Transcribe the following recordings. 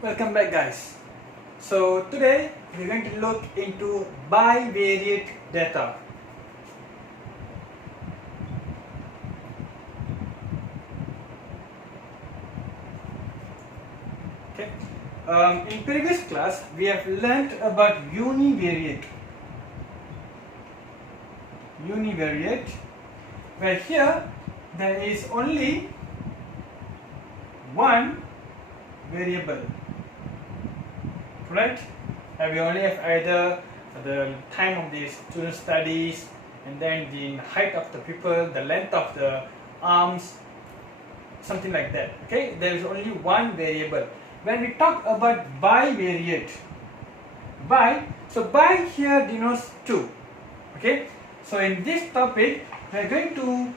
Welcome back, guys. So today we're going to look into bivariate data. Okay. In previous class we have learnt about univariate. Univariate, where here there is only one variable. Right? We only have either the time of the student studies, and then the height of the people, the length of the arms, something like that. Okay, there is only one variable. When we talk about bivariate, so bi here denotes two. Okay, so in this topic we are going to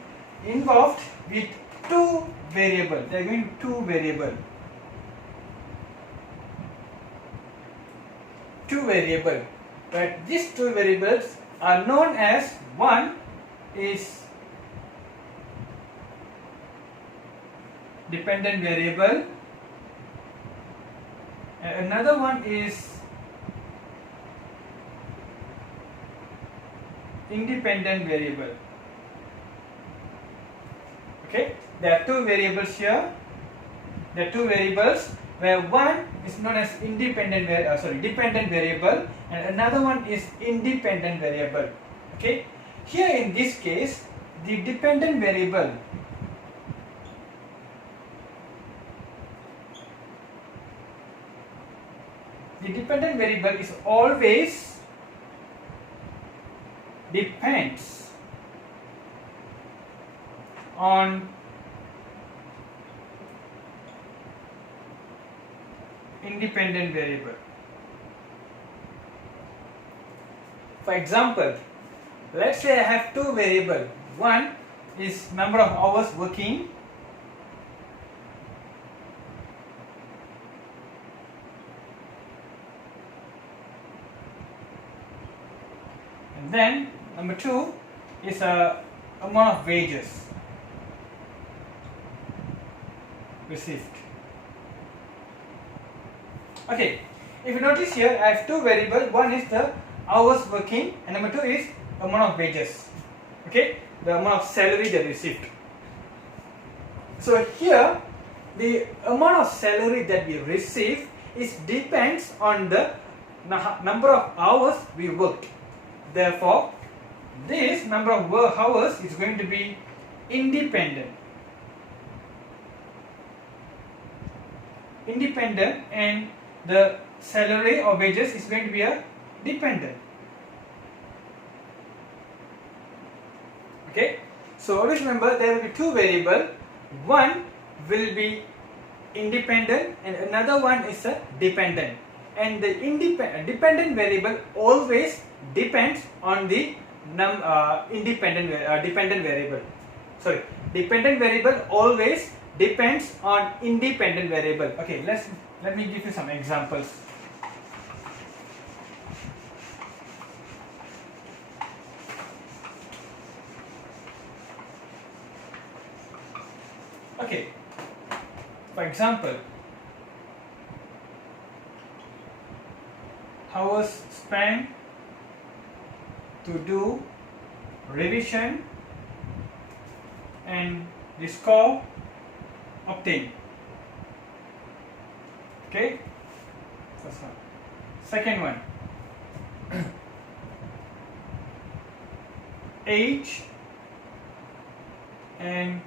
involved with two variable. They are going to two variable. But these two variables are known as, one is dependent variable and another one is independent variable. Okay, there are two variables here. There are two variables where one is known as dependent variable and another one is independent variable. Okay, here in this case the dependent variable is always depends on independent variable. For example, let's say I have two variables. One is number of hours working, and then number two is amount of wages received. Okay, if you notice here, I have two variables. One is the hours working and number two is amount of wages. Okay, the amount of salary they received. So here the amount of salary that we receive depends on the number of hours we worked. Therefore, this number of hours is going to be independent, and the salary or wages is going to be a dependent. Okay, so always remember there will be two variables. One will be independent and another one is a dependent, and the dependent variable always depends on the dependent variable. Dependent variable always depends on independent variable. Okay, let me give you some examples. Okay, for example, hours spent to do revision and the score obtained. Okay, first one. Second one, age and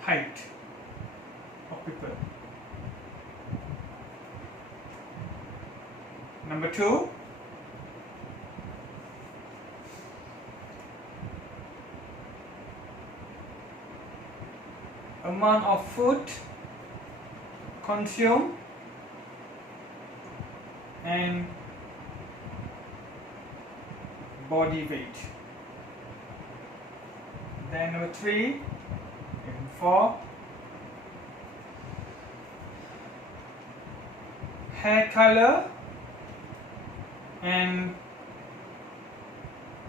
height of people. Number two, amount of food consumed and body weight. Then number three and four, hair color and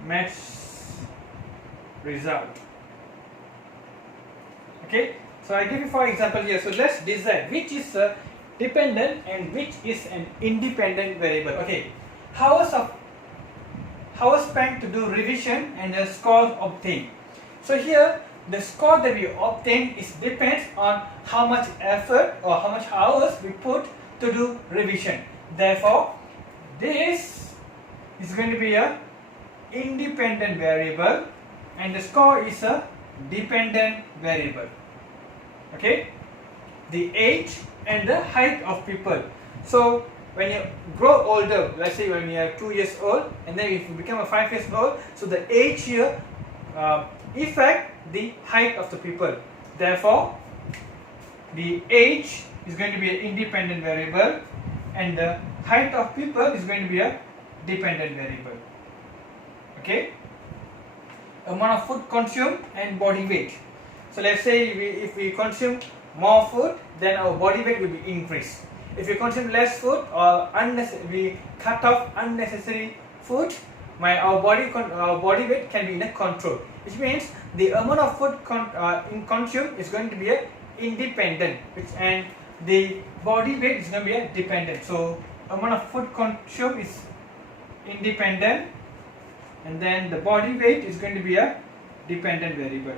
maths result. Okay, so I give you for example here. So let's decide which is dependent and which is an independent variable. Okay, hours spent to do revision and the score obtained. So here the score that we obtain is depends on how much effort or how much hours we put to do revision. Therefore, this is going to be a independent variable and the score is a dependent variable. Okay, the age and the height of people. So when you grow older, let's say when you are 2 years old and then if you become 5 years old, so the age here affect the height of the people. Therefore, the age is going to be an independent variable and the height of people is going to be a dependent variable. Okay, amount of food consumed and body weight. So let's say if we consume more food, then our body weight will be increased. If we consume less food or we cut off unnecessary food, our body weight can be in a control, which means the amount of food consumed is going to be a independent, and the body weight is going to be a dependent. So amount of food consumed is independent and then the body weight is going to be a dependent variable.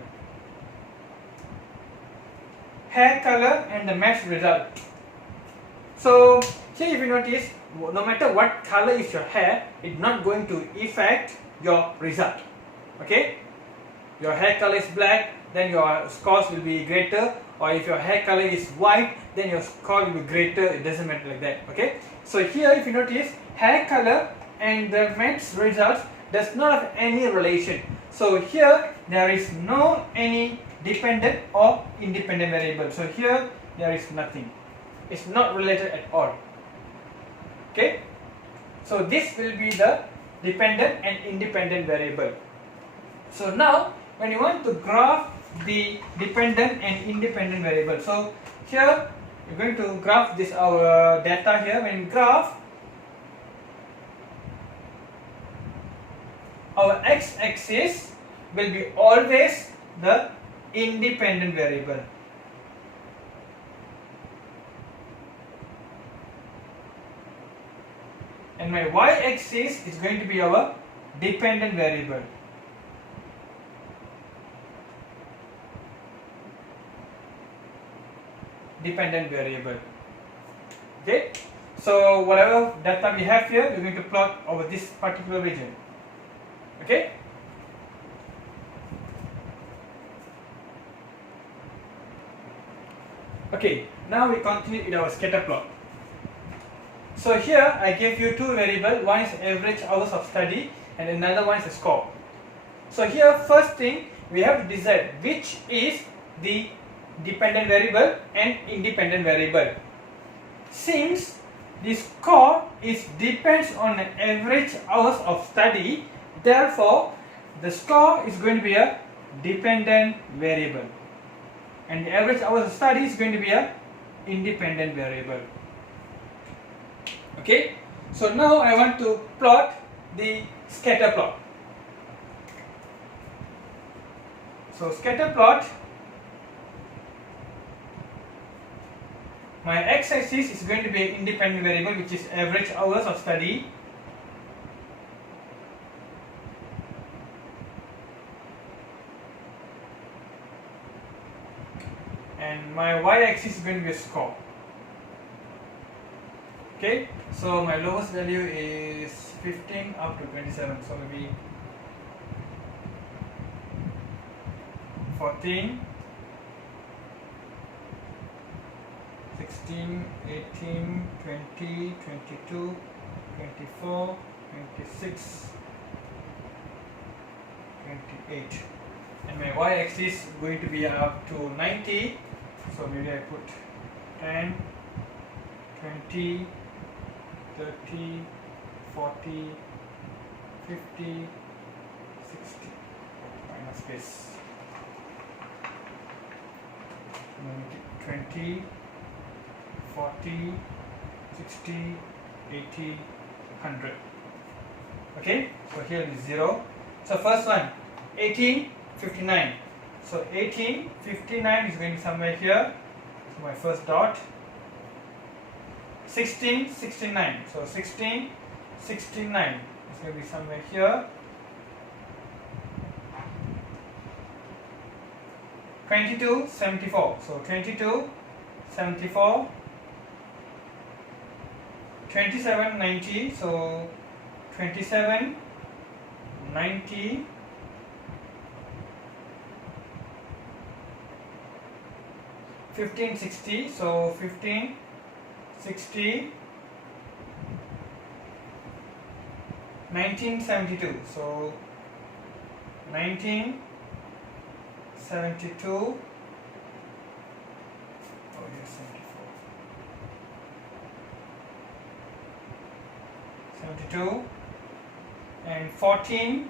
Hair color and the match result. So here if you notice, no matter what color is your hair, it's not going to affect your result. Okay, your hair color is black, then your scores will be greater, or if your hair color is white, then your score will be greater. It doesn't matter like that. Okay, so here if you notice, hair color and the match result does not have any relation. So here there is no any dependent or independent variable. So here there is nothing. It's not related at all. Okay, so this will be the dependent and independent variable. So now when you want to graph the dependent and independent variable, so here you're going to graph this our data here. When you graph, our x-axis will be always the independent variable, and my y-axis is going to be our dependent variable. Okay, so whatever data we have here, we're going to plot over this particular region. Okay, okay, now we continue with our scatter plot. So here I gave you two variables, one is average hours of study and another one is a score. So here first thing we have to decide which is the dependent variable and independent variable. Since the score depends on the average hours of study, therefore the score is going to be a dependent variable and the average hours of study is going to be a independent variable. Okay, so now I want to plot the scatter plot. So scatter plot, my x-axis is going to be an independent variable which is average hours of study, and my y-axis is going to be a score. Okay, so my lowest value is 15 up to 27, so maybe 14, 16, 18, 20, 22, 24, 26, 28, and my y-axis is going to be up to 90, so maybe I put 10, 20, 30, 40, 50, 60, minus space, 20, 40, 60, 80, 100. Okay, so here is 0. So first one, 1859. So 1859 is going somewhere here. So my first dot. 16, 69. So 16, 69. It's going to be somewhere here. 22, 74. So 22, 74. 27, 90. So 27, 90. 15, 60. So 15, 60. 1972. So 1972. Oh yes, 74. 72 and 14,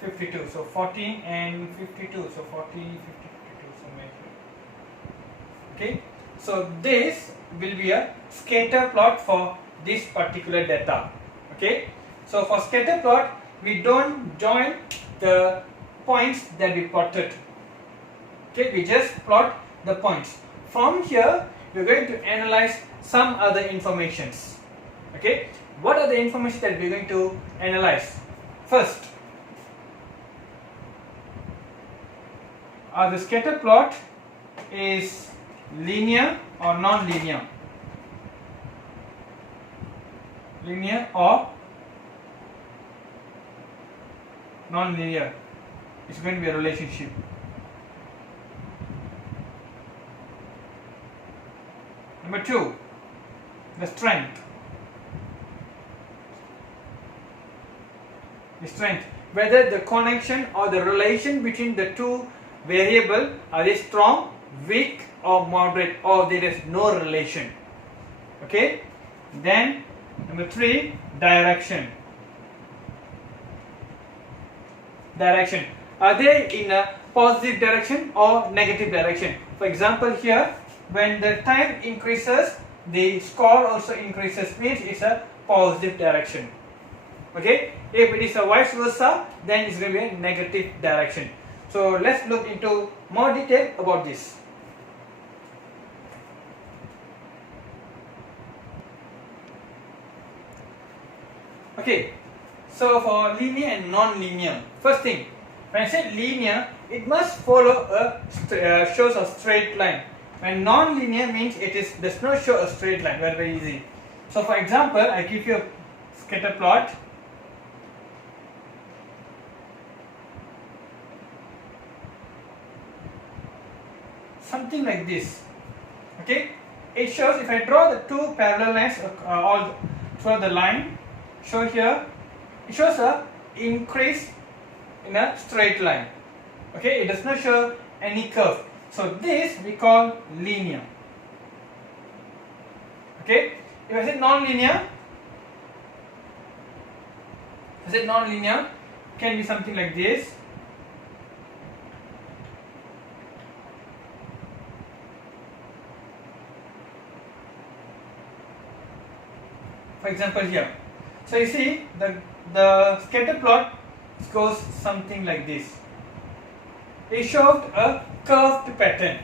52. So 14 and 52. So 40, 50, 52. Somewhere here. Okay. So this will be a scatter plot for this particular data. Okay. So for scatter plot, we don't join the points that we plotted. Okay, we just plot the points. From here, we are going to analyze some other informations. Okay, what are the information that we are going to analyze? First, the scatter plot is linear or non-linear? Linear or non-linear? It's going to be a relationship. Number 2, the strength. The strength, whether the connection or the relation between the two variables, are they strong, weak or moderate, or there is no relation. Okay. Then number 3, direction. Direction, are they in a positive direction or negative direction? For example, here when the time increases, the score also increases, means it's a positive direction. Okay, if it is a vice versa, then it's going to be a negative direction. So let's look into more detail about this. Okay, so for linear and non-linear, first thing, when I say linear, it must follow a shows a straight line. When non-linear means it does not show a straight line. Very, very easy. So for example, I give you a scatter plot. Something like this. Okay, it shows, if I draw the two parallel lines all through the line, show here, it shows a increase in a straight line. Okay, it does not show any curve. So this we call linear. Okay, if I say non-linear, can be something like this. For example here, so you see the scatter plot goes something like this. It shows a curved pattern.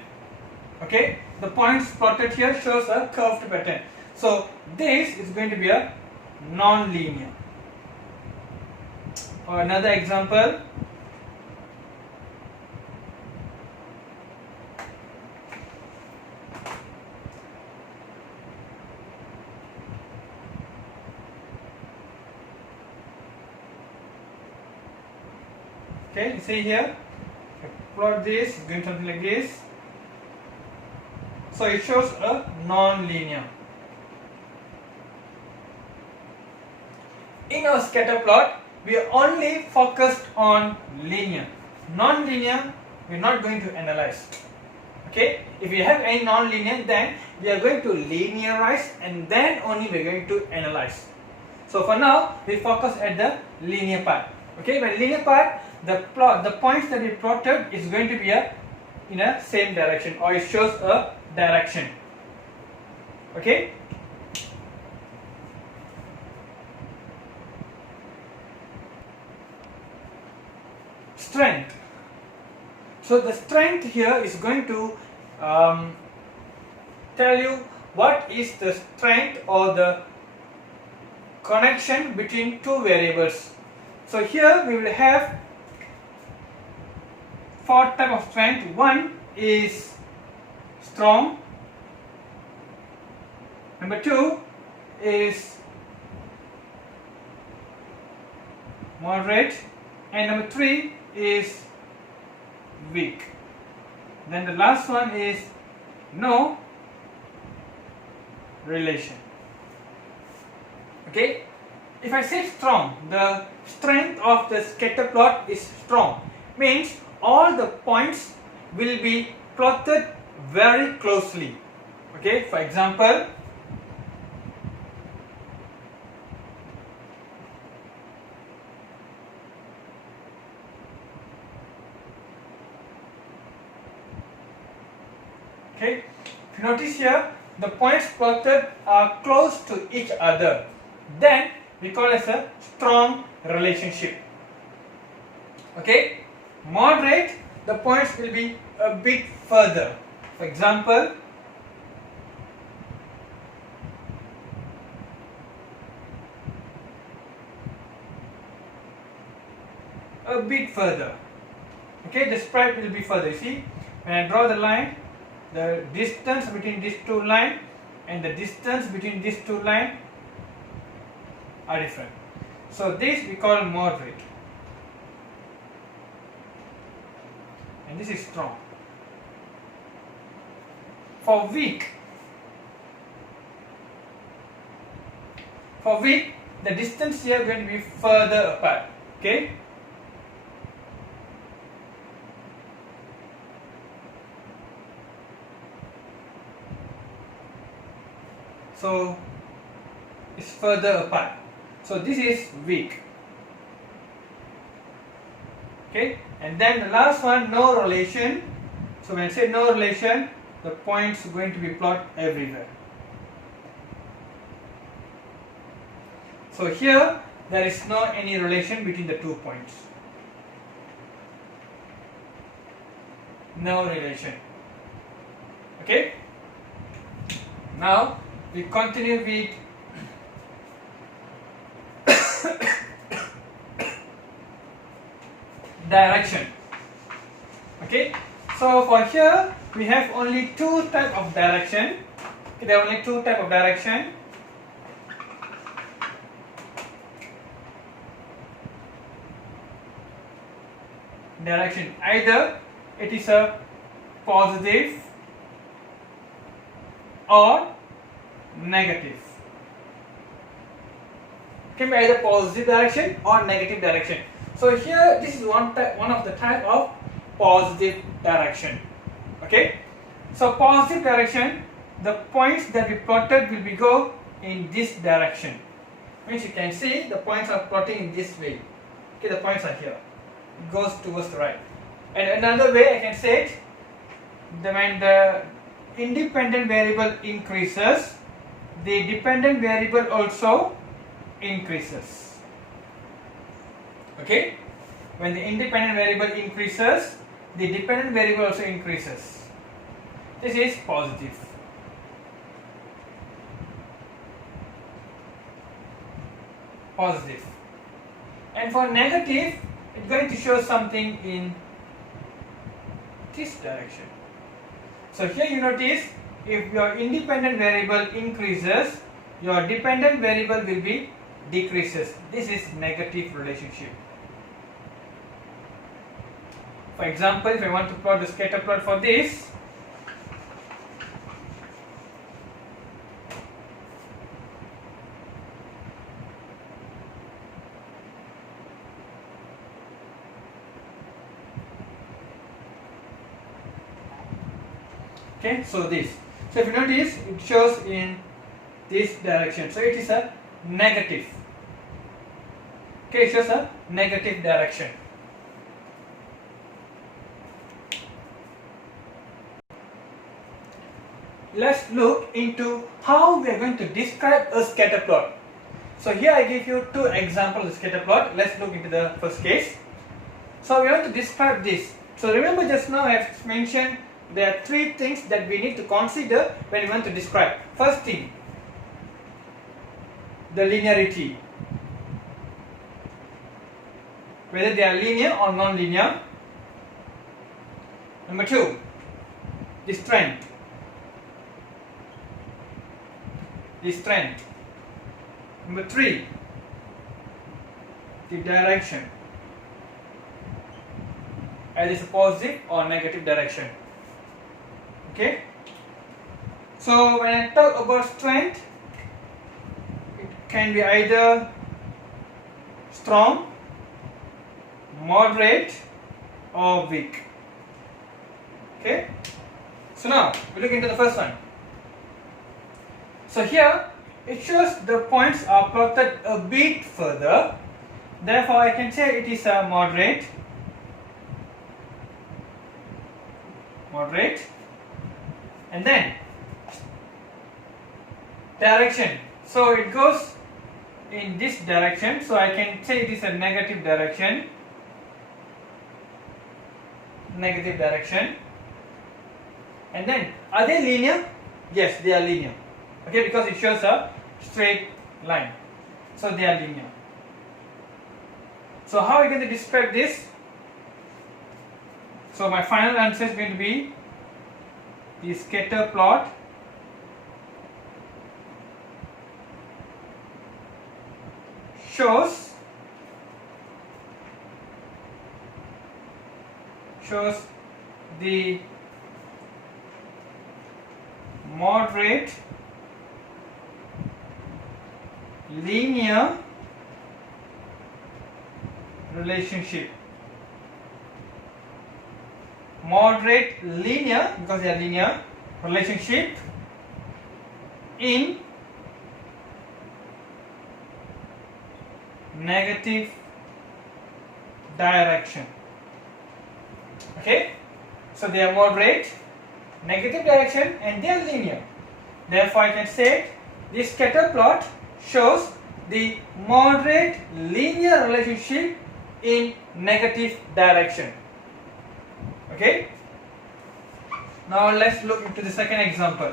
Okay, the points plotted here shows a curved pattern. So this is going to be a non-linear. Or another example. Okay, you see here, plot this, doing something like this. So it shows a non-linear. In our scatter plot, we are only focused on linear. Non-linear, we are not going to analyze. Okay, if we have any non-linear, then we are going to linearize and then only we are going to analyze. So for now, we focus at the linear part. Okay, by linear part, the points that we plotted is going to be in a same direction, or it shows a direction. Okay. Strength. So the strength here is going to tell you what is the strength or the connection between two variables. So here we will have 4 type of strength. One is strong, number 2 is moderate, and number 3 is weak. Then the last one is no relation. Okay, if I say strong, the strength of the scatter plot is strong, means all the points will be plotted very closely. Okay, for example, okay, if you notice here, the points plotted are close to each other. Then we call as a strong relationship. Okay, moderate, the points will be a bit further. For example, a bit further. Okay, the spread will be further. You see, when I draw the line, the distance between these two lines and the distance between these two lines are different. So this we call moderate, and this is strong. For weak, the distance here is going to be further apart. Okay. So it's further apart. So this is weak. Okay, and then the last one, no relation. So when I say no relation, the points are going to be plotted everywhere. So here there is no any relation between the 2 points. No relation. Okay. Now we continue with direction. Okay, so for here we have only 2 type of direction. Okay, there are only 2 type of direction. Direction, either it is a positive or negative. It can be either positive direction or negative direction. So here this is one of the type of positive direction. Okay, so positive direction, the points that we plotted will be go in this direction. Means you can see the points are plotting in this way. Okay, the points are here. It goes towards the right. And another way I can say it, when the independent variable increases, the dependent variable also increases. Okay, when the independent variable increases, the dependent variable also increases. This is positive. Positive. And for negative, it's going to show something in this direction. So here you notice, if your independent variable increases, your dependent variable will be decreases. This is negative relationship. For example, if I want to plot the scatter plot for this, okay, so this. So if you notice, it shows in this direction. So it is a negative. Okay, it shows a negative direction. Let's look into how we are going to describe a scatter plot. So here I give you 2 examples of scatter plot. Let's look into the first case. So we want to describe this. So remember just now I have mentioned there are three things that we need to consider when we want to describe. First thing, the linearity, whether they are linear or non-linear. Number two, the strength. Number three, the direction, either it's a positive or negative direction. Okay, so when I talk about strength, it can be either strong, moderate or weak. Okay, so now we look into the first one. So here it shows the points are plotted a bit further, therefore I can say it is a moderate, and then direction, so it goes in this direction, so I can say it is a negative direction, and then are they linear? Yes, they are linear. Okay, because it shows a straight line, so they are linear. So how are we going to describe this? So my final answer is going to be the scatter plot shows the moderate linear relationship. Moderate linear, because they are linear, relationship in negative direction. Okay, so they are moderate, negative direction, and they are linear. Therefore I can say this scatter plot shows the moderate linear relationship in negative direction. Okay, now let's look into the second example.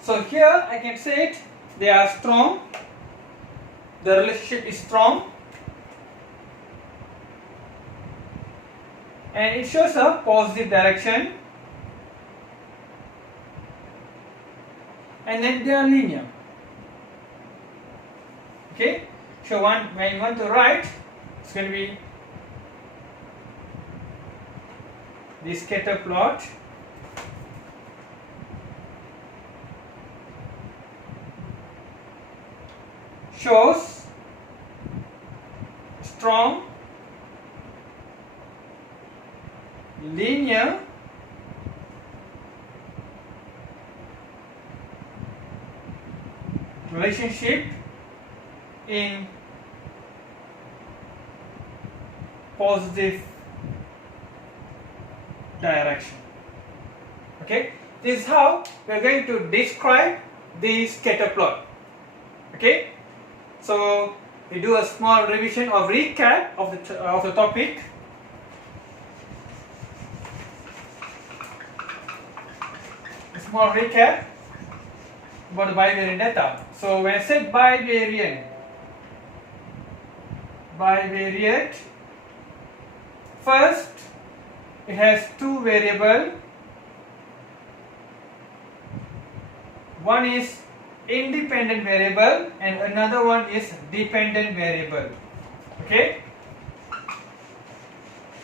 So here I can say it, they are strong, the relationship is strong, and it shows a positive direction, and then they are linear. Okay, so when you want to write, it's going to be the scatter plot shows strong linear relationship in positive direction. Okay, this is how we are going to describe the scatter plot. Okay, so we do a small revision or recap of the topic. A small recap about the bivariate data. So when I said bivariate, first it has two variables. One is independent variable and another one is dependent variable. Okay,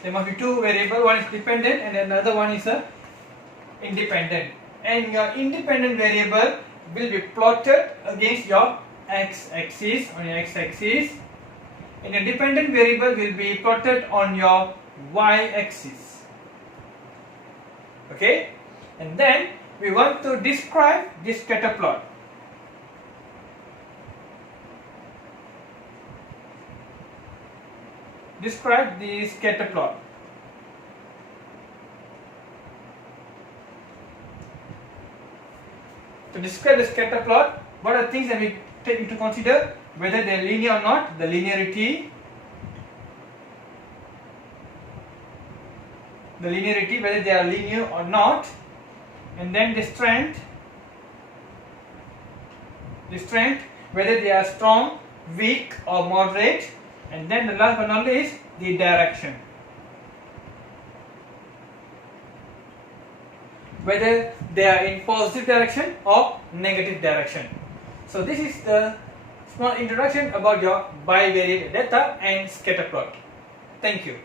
there must be two variables, one is dependent and another one is a independent, and your independent variable will be plotted against your x-axis, on your x-axis, and your dependent variable will be plotted on your y-axis. Okay, and then we want to describe this scatter plot. Describe the scatter plot. To describe the scatter plot, what are things that we take into consider? Whether they are linear or not, the linearity, the linearity, whether they are linear or not, and then the strength, whether they are strong, weak or moderate, and then the last but not least, the direction, whether they are in positive direction or negative direction. So this is the small introduction about your bivariate data and scatter plot. Thank you.